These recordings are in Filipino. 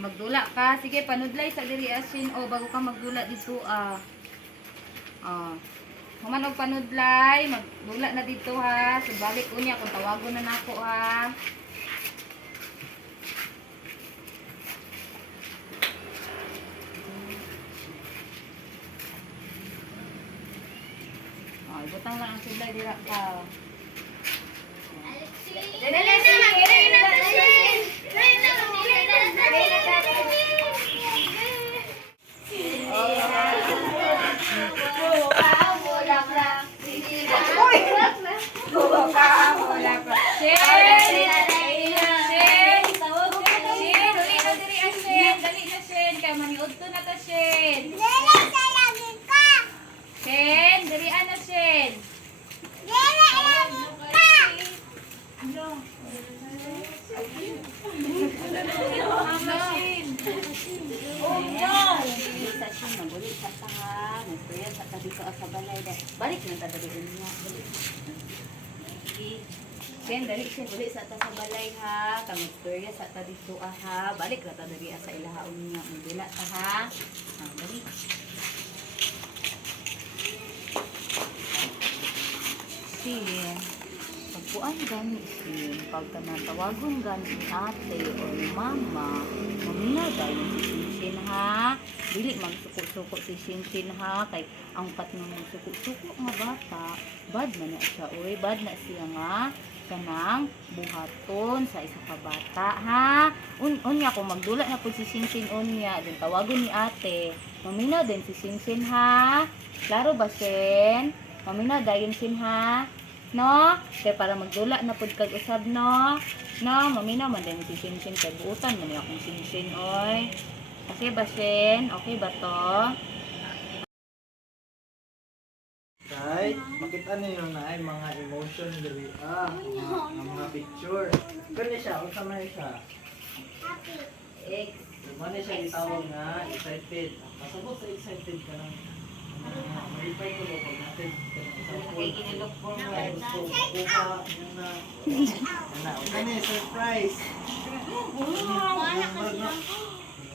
Magdula ka. Sige, panudlay sa diri asin. O, bago ka magdula dito, Human og panudlay. Magdula na dito, ha. So, balik unya kung tawagon na nako, ha. Ibutang lang ang sudlay dira ka. Shen, diri ana Shen. Balik na ta dali niya. Shen, dali Shen, uli sa ta sa balay ha. Kang istorya sa ta dito ha. Balik na ta dali sa ilahaon niya. Dila ta ha. Balik. Sin, pagpuan gani sin, pagkanatawagon gani ate o mama, mamina gani si Sinsin ha. Dili magsuko-suko si Sinsin ha, kay ang pat nga magsuko-suko nga bata, bad na siya, uy, bad na siya nga, kanang buhaton sa isa ka bata ha. Unya kung magdula na po si Sinsin unya, din tawagon ni ate, mamina din si Sinsin ha. Klaro ba Sen? Mamina dayon Sin ha. No? Kaya para magdula na pud kag usab no. No, mamina man din si Sinsin kay buutan man akong Sinsin oy. Okay ba Sen? Okay ba to? Right? Makita niyo na ay mga emotion diri mga picture. Kani siya, unsa man siya? Happy. X. Ano siya gitawag nga excited. Pasabot sa excited ka nang may ko pag natin Okay, inilok ko mo. gusto kuha na kani surprise.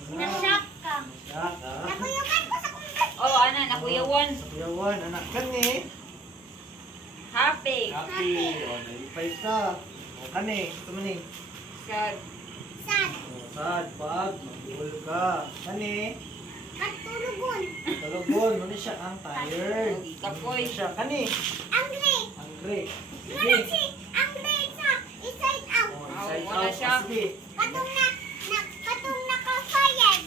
Na-shock ka. Saka Nakuyukan ko sa kumbat. Oh, ana nakuyawan. yawan anak kani Happy. happy o nalipay ka o kani tumani Sad. Sad. sad pag magul ka kani Katulugon. talugon mo ni siya ang tired Kapoy. siya kani Angry. angry Wala si angry sa inside out. Wala siya. sige Katong naka-fired.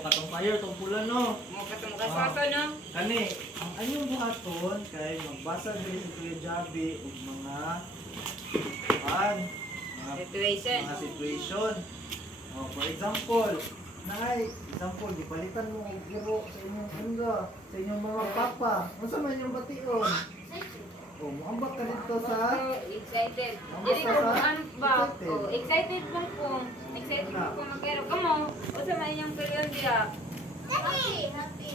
katong fire tong pula no Mo katong kasasa no. kani ang anyong buhaton kay magbasa diri sa Kuya Javi og mga Situation. mga situation. For example, example, gipalitan mo ang giro sa inyong handa, sa inyong mga papa. Unsa man yung bation? Muambak ka dito sa Excited. Ang Dili ko basta sa ano ba? excited. Oh, excited pa ko. Excited pa ko magkero. Kamo, unsa man yung kayon dia? Happy. Happy.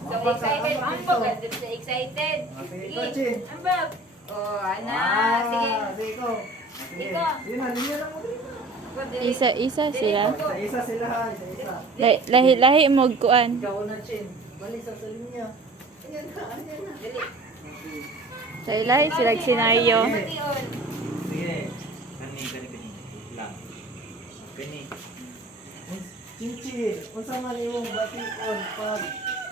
So excited, ambag ka dito sa excited. Sige, Sige, Kachin. ambag. Oh, ana, sige. Sige ko. Sige. Ikaw. Sige na, linya lang mo dito. Isa-isa sila. Isa-isa sila ha, isa-isa. Lahi mo kuan. Ikaw na, Chin. Balik sa linya. Ayan na, ayan na. Dili. Sa ilahi sila senaryo. Sige. Kani lang. Kani. Chinchin, unsa man imong bation pag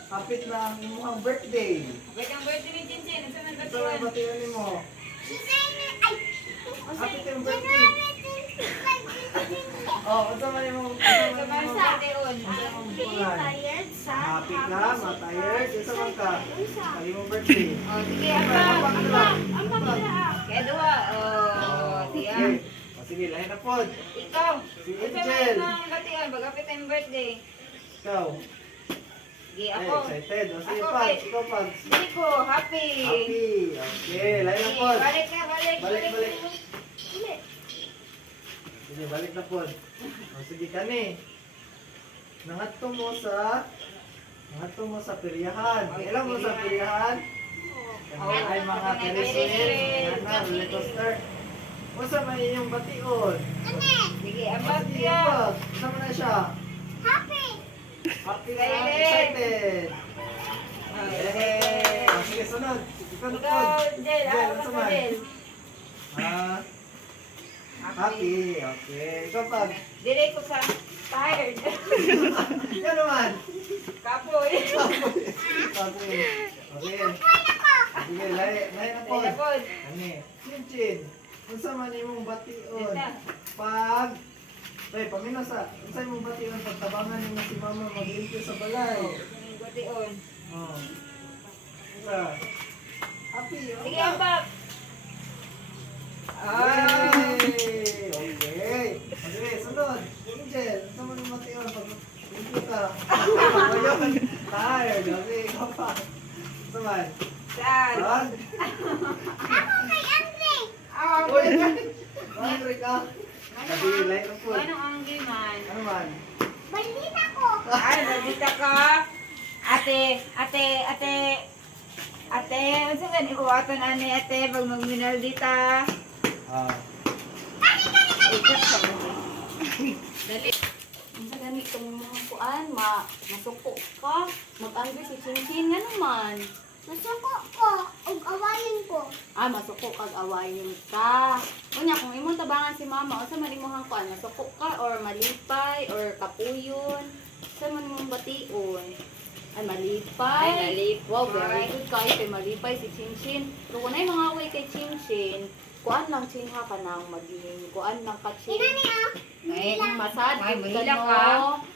hapit na ang imong birthday? Wait ang birthday ni Chinchin, unsa man Unsa man batuan? bation nimo? Hapit ang birthday. Unsa man imong Unsa man sa batuan? Tired, sad, Happy ka, ma-tired, unsa man ka? Ang imong birthday. Oh, sige, ambag. Ambag na. Kaya duwa. Oh, diya. Sige. Sige, lahi na pod. Ikaw. Si Unsa man Angel. imong batuan? Bagapit ang birthday. Ikaw. Sige, Ay, ako. excited. O sige, Ako, Pags. okay. Ikaw, Pags. Dili ko, happy. Happy. Okay, lahi na Sige, pod. balik ka, balik. Balik. Dili. Sige, balik na pod. O sige, kani. Nangadto mo sa Ato mo sa peryahan. Ilan mo sa peryahan? Ay mga Ferris Ana, roller coaster. Unsa man inyong bation? Sige, Sige pa. Unsa man na siya? Happy. Happy ka, excited. Yay! Sige, sunod. Ikaw na po. Jel, unsa man? Happy. Okay. Ikaw pa. Dire ko sa tired. Yan naman. Kapoy. Okay. Okay. Sige, lahi na po. Ani, Chin. Unsa man imong bation? Pag pamina sa unsa imong bation pag tabangan nimo si mama mag-limpyo sa balay. Bation. Oh. Unsa? Happy. Sige, ambak. Yay! Okay. Okay, sunod. Angel, unsa man imong bation pag limpyo ka? Ayun. Tired. Okay, ikaw pa. Unsa man? Saan? Saan? Ako kay Andre. Uy! Andre ka? Sabi, light na po. Ano ang giman? Ano man? Balita ko. Ay, nagita ka. Ate, unsa man iuwaton ani ate pag magminal dita? Ah. Dali. Unsa gani tong mga kuan, masuko ka, mag-angry si Chinchin nga naman. Masuko ko. Ug awayin ko. Masuko kag awayon ka. Unya kung imong tabangan si mama, unsa man imong kuan, masuko ka or malipay or kapuyon? Unsa man imong bation? Ay, malipay. Ay, malipay. Wow, very good kayo kay malipay si Chinchin. Pero kung ay mga away kay Chinchin, kuan lang Chinha ka nang maging, kuan lang ka Chin. Inani Ay, masad. Ay, good mahila no? ka.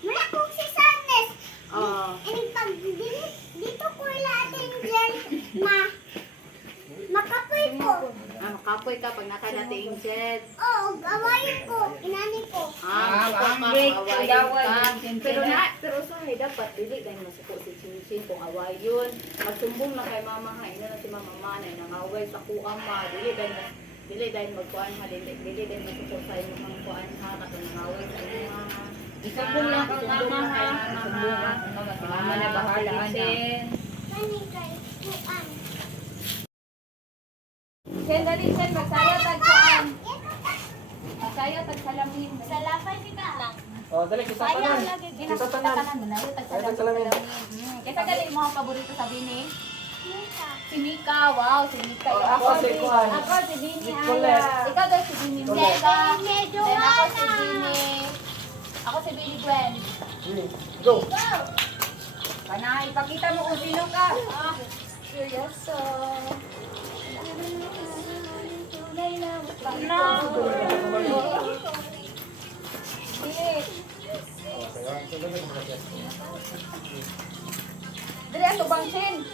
Wala kong si Sadness. Ah. Pag dito ko latin dyan, makapoy ko. Makapoy ka pag nakadati Angel. Oo, awayin ko. Inani ko. Away away. Pero sorry, dapat dili dahil masuko si Chinchin kung away yun. Magsumbong na kay mama ha, ina na si mama manay nang away sa kuang ma. Dili dahil magkuan ha, dili dahil masuko sa inyo ang kuan ha, katong away sa inyo ha. Isumbong lang kang mama ha. Isumbong lang kang mama. Si mama na bahala na. Kani kay kuan. Chen, dali Chen, magsaya tagkuan. Magsaya tagsalamin. Sa lapay kita lang. Oh, dali, kita tanan. Kita tanan. Tagsalamin. Kaya gali mo ang paborito sa Bini? Mika. Si Mika, wow, si Mika. Oh, ako si Kuan. Ako si Bini, Si Colette. Aya. Ikaw daw si Bini, Colette. Mika. Medyo Then ako si wala. Bini. Ako si Bini Gwen. Go. Kana, ipakita mo kung sino ka. Seryoso. Tunay na mukha. Dili atubang Chin.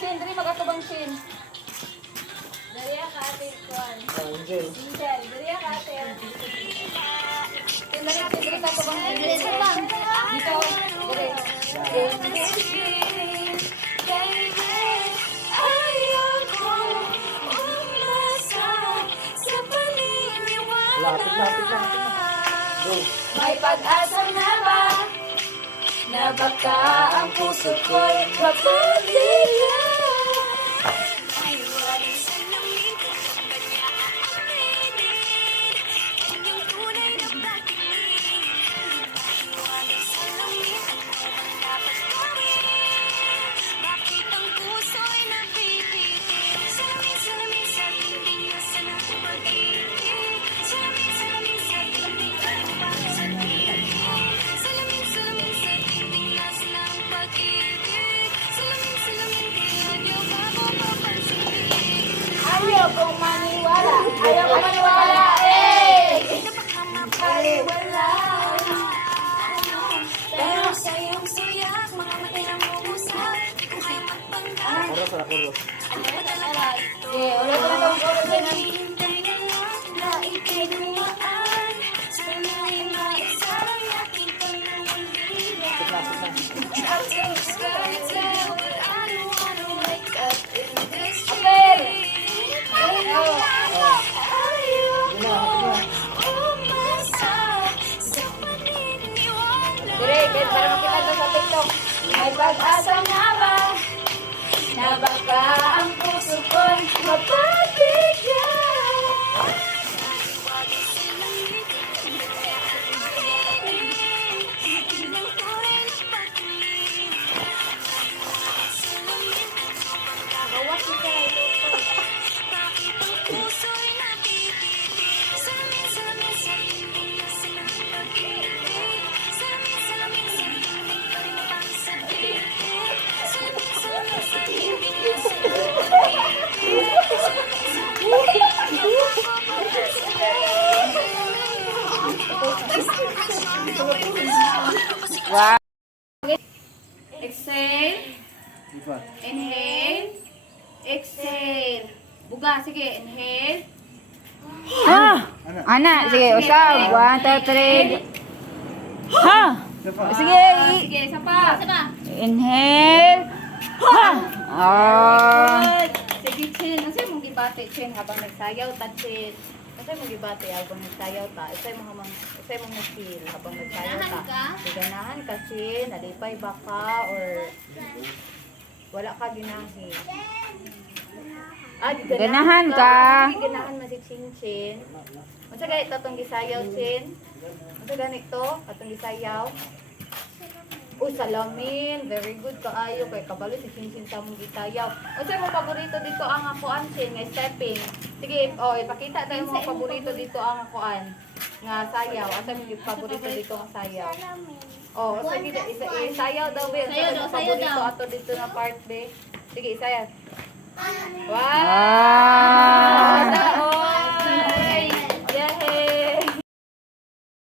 Chin, dili magatubang Chin. Dali ka ate kuan. Angel. Angel, dali ka ate. Chin, dali ka atubang Chin. Dito lang. Dito. Dali. Lapit lang. Go. May pag-asa na ba? Na baka ang puso ko'y mapagligaw. Ayaw kong maniwala. Ayaw kong maniwala. Maniwala. Pero Oras na oras. ulit na itong chorus na Apel! Dire, para makita ito sa TikTok. May pag-asa nga ba na baka ang puso ko'y mapagbigyan? Wow. Exhale. Iba. Inhale. Exhale. Buga, sige. Inhale. Ana, sige, usap. 1, 2, 3. Ha! Diba? Sige, Sige, isa pa. Isa pa. inhale. Ha! Ah. Sige, chin. Kasi mong gibate, chin, habang nagsayaw ta, chin. Kasi mong gibate, habang nagsayaw ta. Isay mong na-feel habang nagsayaw ta. Ganahan ka, chin. Nalipay ba ka or wala ka ginahin. Ganahan ka. Ganahan mo si Chin Chin. Unsa ganito itong gisayaw, Chin? Unsa ganito? Atong gisayaw? Uy, salamin. Very good kaayo. Kay kabalo si Chin Chin sa mong gisayaw. Unsa mo paborito dito ang akuan, Chin? Nga stepping. Sige, ipakita tayo mo paborito dito ang akuan. Nga sayaw. Asa mo paborito dito ang sayaw? Sige, isayaw daw, be. Sayaw daw, paborito ato dito na part, be. Sige, isayaw. Wow! Ah.